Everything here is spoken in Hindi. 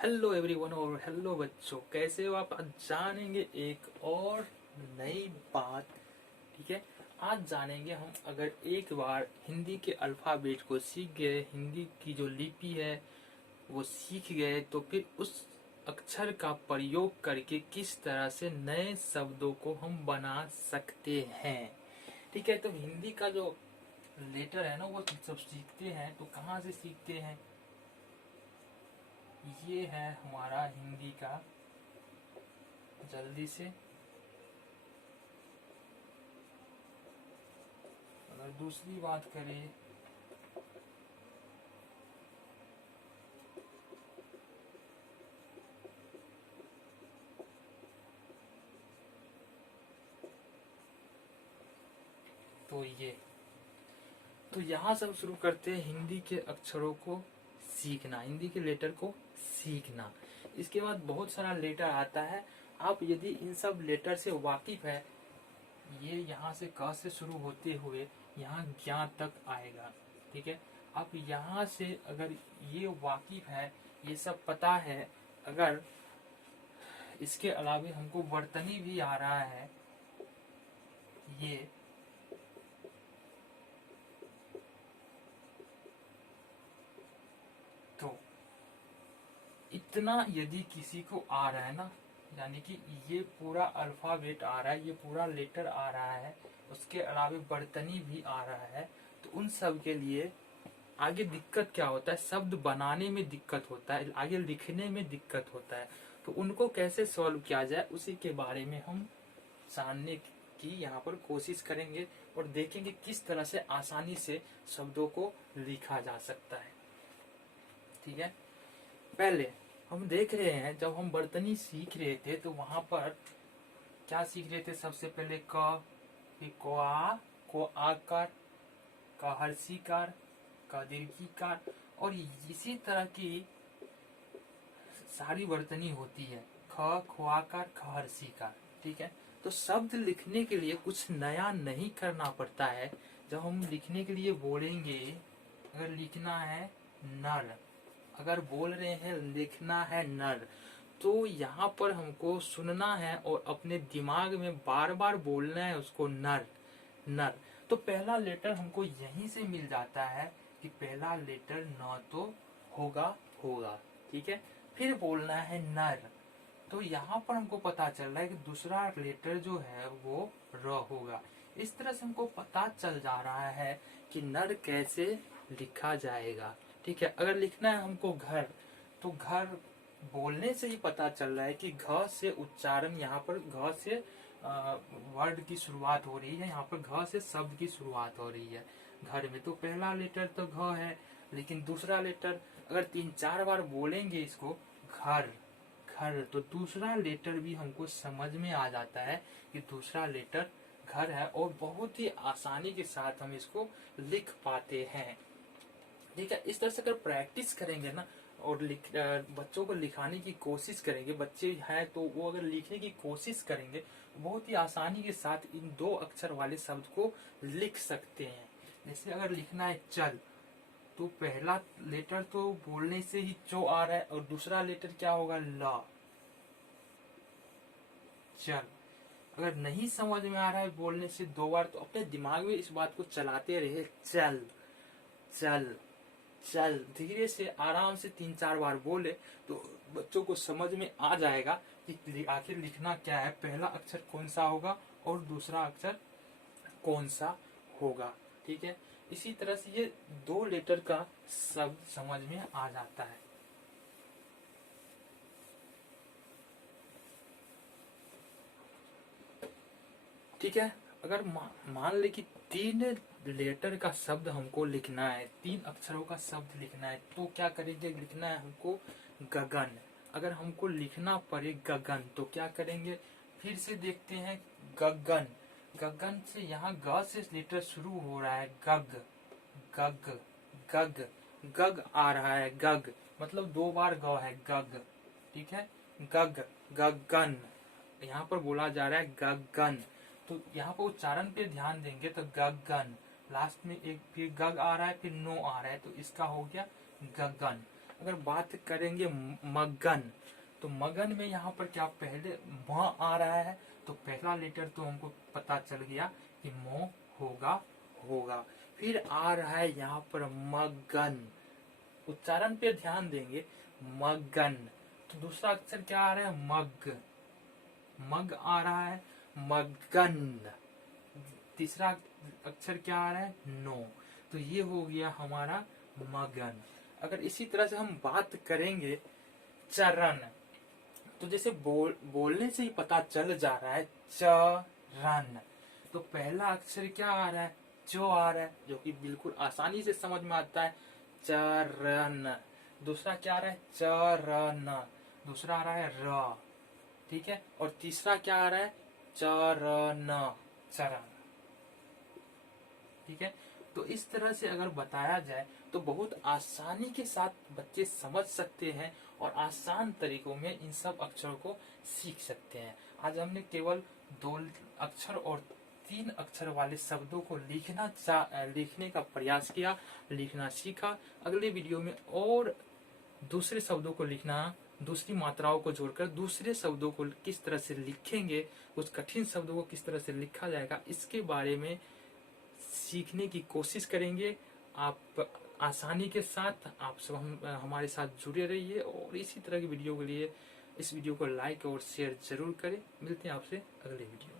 हेलो एवरीवन और हेलो बच्चों, कैसे हो आप। आज जानेंगे एक और नई बात। ठीक है, आज जानेंगे हम। अगर एक बार हिंदी के अल्फाबेट को सीख गए, हिंदी की जो लिपि है वो सीख गए, तो फिर उस अक्षर का प्रयोग करके किस तरह से नए शब्दों को हम बना सकते हैं। ठीक है, तो हिंदी का जो लेटर है ना वो सब सीखते हैं, तो कहाँ से सीखते हैं। ये है हमारा हिंदी का। जल्दी से अगर दूसरी बात करें, तो ये तो यहाँ से हम शुरू करते हैं हिंदी के अक्षरों को सीखना, हिंदी के लेटर को सीखना। इसके बाद बहुत सारा लेटर आता है। आप यदि इन सब लेटर से वाकिफ है, ये यहाँ से क से शुरू होते हुए यहाँ ज्ञ तक आएगा। ठीक है, आप यहाँ से अगर ये वाकिफ है, ये सब पता है, अगर इसके अलावे हमको वर्तनी भी आ रहा है, ये तो इतना यदि किसी को आ रहा है ना, यानी कि ये पूरा अल्फाबेट आ रहा है, ये पूरा लेटर आ रहा है, उसके अलावे वर्तनी भी आ रहा है, तो उन सब के लिए आगे दिक्कत क्या होता है, शब्द बनाने में दिक्कत होता है, आगे लिखने में दिक्कत होता है। तो उनको कैसे सॉल्व किया जाए, उसी के बारे में हम जानने की यहाँ पर कोशिश करेंगे और देखेंगे किस तरह से आसानी से शब्दों को लिखा जा सकता है। ठीक है, पहले हम देख रहे हैं, जब हम वर्तनी सीख रहे थे तो वहां पर क्या सीख रहे थे। सबसे पहले क, फिर को आकार, का हर्षीकार, का दीर्घीकार, और इसी तरह की सारी वर्तनी होती है। ख, ख्वाकार, ख हर्षीकार। ठीक है, तो शब्द लिखने के लिए कुछ नया नहीं करना पड़ता है। जब हम लिखने के लिए बोलेंगे, अगर लिखना है नर, अगर बोल रहे हैं लिखना है नर, तो यहाँ पर हमको सुनना है और अपने दिमाग में बार बार बोलना है उसको, नर नर। तो पहला लेटर हमको यहीं से मिल जाता है कि पहला लेटर न तो होगा होगा। ठीक है, फिर बोलना है नर, तो यहाँ पर हमको पता चल रहा है कि दूसरा लेटर जो है वो र होगा। इस तरह से हमको पता चल जा रहा है कि नर कैसे लिखा जाएगा। ठीक है, अगर लिखना है हमको घर, तो घर बोलने से ही पता चल रहा है कि घ से उच्चारण, यहाँ पर घ से वर्ड की शुरुआत हो रही है, यहाँ पर घ से शब्द की शुरुआत हो रही है। घर में तो पहला लेटर तो घ है, लेकिन दूसरा लेटर अगर 3-4 बार बोलेंगे इसको, घर घर, तो दूसरा लेटर भी हमको समझ में आ जाता है कि दूसरा लेटर घर है, और बहुत ही आसानी के साथ हम इसको लिख पाते हैं। ठीक है, इस तरह से अगर प्रैक्टिस करेंगे ना और बच्चों को लिखाने की कोशिश करेंगे, बच्चे हैं तो वो अगर लिखने की कोशिश करेंगे, बहुत ही आसानी के साथ इन 2 अक्षर वाले शब्द को लिख सकते हैं। जैसे अगर लिखना है चल, तो पहला लेटर तो बोलने से ही चो आ रहा है, और दूसरा लेटर क्या होगा, ला, चल। अगर नहीं समझ में आ रहा है बोलने से 2 बार, तो अपने दिमाग में इस बात को चलाते रहे, चल चल चल। धीरे से आराम से 3-4 बार बोले तो बच्चों को समझ में आ जाएगा कि आखिर लिखना क्या है, पहला अक्षर कौन सा होगा और दूसरा अक्षर कौन सा होगा। ठीक है, इसी तरह से ये 2 लेटर का शब्द समझ में आ जाता है। ठीक है, अगर मान ले कि 3 लेटर का शब्द हमको लिखना है, 3 अक्षरों का शब्द लिखना है, तो क्या करेंगे, लिखना है हमको गगन। अगर हमको लिखना पड़े गगन, तो क्या करेंगे, फिर से देखते हैं गगन। गगन से यहाँ ग से लेटर शुरू हो रहा है, गग गग गग, गग आ रहा है, गग मतलब 2 बार ग है, गग। ठीक है, गग, गगन, यहाँ पर बोला जा रहा है गगन। तो यहाँ पर उच्चारण पे ध्यान देंगे तो गगन, लास्ट में एक फिर गग आ रहा है, फिर नो आ रहा है, तो इसका हो गया गगन। अगर बात करेंगे मगन, तो मगन में यहाँ पर क्या पहले म आ रहा है, तो पहला लेटर तो हमको पता चल गया कि मो होगा, होगा। फिर आ रहा है यहाँ पर मगन, उच्चारण पे ध्यान देंगे, मगन। तो दूसरा अक्षर क्या आ रहा है, मग, मग आ रहा है, मगन। तीसरा अक्षर क्या आ रहा है, नो। तो ये हो गया हमारा मगन। अगर इसी तरह से हम बात करेंगे चरण, तो जैसे बोलने से ही पता चल जा रहा है, चरण। तो पहला अक्षर क्या आ रहा है, जो आ रहा है, जो कि बिल्कुल आसानी से समझ में आता है, चरण। दूसरा क्या आ रहा है, चरण। दूसरा आ रहा है र, ठीक है। और तीसरा क्या आ रहा है, चरण, चरण, ठीक है। तो इस तरह से अगर बताया जाए तो बहुत आसानी के साथ बच्चे समझ सकते हैं और आसान तरीकों में इन सब अक्षरों को सीख सकते हैं। आज हमने केवल 2 अक्षर और 3 अक्षर वाले शब्दों को लिखने का प्रयास किया, लिखना सीखा। अगले वीडियो में और दूसरे शब्दों को लिखना, दूसरी मात्राओं को जोड़कर दूसरे शब्दों को किस तरह से लिखेंगे, उस कठिन शब्दों को किस तरह से लिखा जाएगा, इसके बारे में सीखने की कोशिश करेंगे। आप आसानी के साथ आप सब हमारे साथ जुड़े रहिए और इसी तरह की वीडियो के लिए इस वीडियो को लाइक और शेयर जरूर करें। मिलते हैं आपसे अगले वीडियो में।